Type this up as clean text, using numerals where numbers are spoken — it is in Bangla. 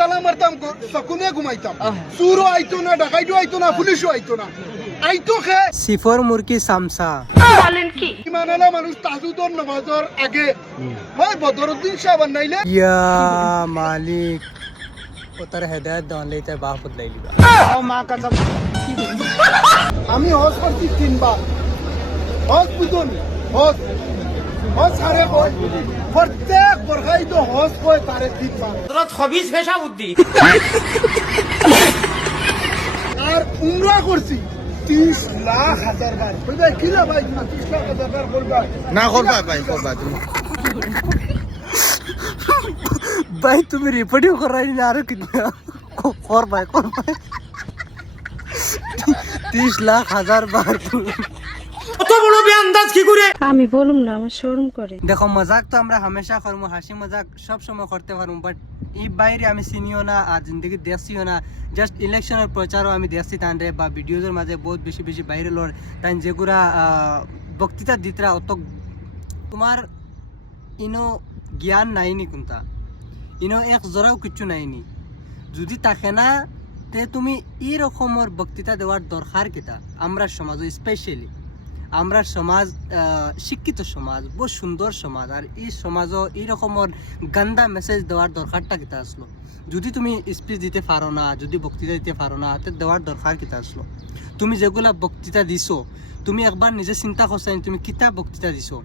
তালা মারতাম সকুনে ঘুমাইতাম চুরও আইতো না ডাকাইতো আইতো না পুলিশও আইতো না আইতো খে সিফর মুরকি সামসা ইমানালা মানুষ তাজুদর নামাজের আগে হয় বদরুদ্দিন সাহেব নাইলে ইয়া মালিক ওতার হেদায়ত দন লইতে বাহুত লাইলিবা আমি হজ করছি 3 বার হজ বুঝুন হজ হজ সারে কয় প্রত্যেক বরখাই তো হজ কয় তারে 3 বার খবিস পেশা বুদ্ধি আর উমরা করছি 30,00,000 বার ভাই কি না ভাই 30,00,000 বার করবা না করবা ভাই করবা তুমি ভাই তুমি রিপোর্টিং করাই না আরো কিনা কর ভাই 30,00,000 বার কত বড় বেআন্দাজ কি করে আমি বলুম না আমার শরম করে দেখো মজাক তো আমরা হামেশা করবো হাসি মজাক সব সময় করতে পারবো বাট এই বাইরে আমি চিনিও না আর জিন্দগি দেখছিও না জাস্ট ইলেকশনের প্রচারও আমি দেখছি তানরে বা ভিডিওজের মাঝে বহুত বেশি বেশি বাইরে লোর তাই যেগুলা বক্তৃতা দিতরা অত তোমার ইনো জ্ঞান নাইনি কোনটা ইনো এক জোড়াও কিচ্ছু নাইনি যদি থাকে না তে তুমি এই রকমের বক্তৃতা দেওয়ার দরকার কিতা আমরা সমাজে স্পেশালি আমরা সমাজ শিক্ষিত সমাজ বহু সুন্দর সমাজ আর এই সমাজও এই রকমের গান্দা মেসেজ দেওয়ার দরকারটা কিতা আসলো যদি তুমি স্পিচ দিতে পারো না যদি বক্তৃতা দিতে পারো না তে দেওয়ার দরকার কিতা আসলো তুমি যেগুলা বক্তৃতা দিছো তুমি একবার নিজে চিন্তা করছো তুমি কিতা বক্তৃতা দিছো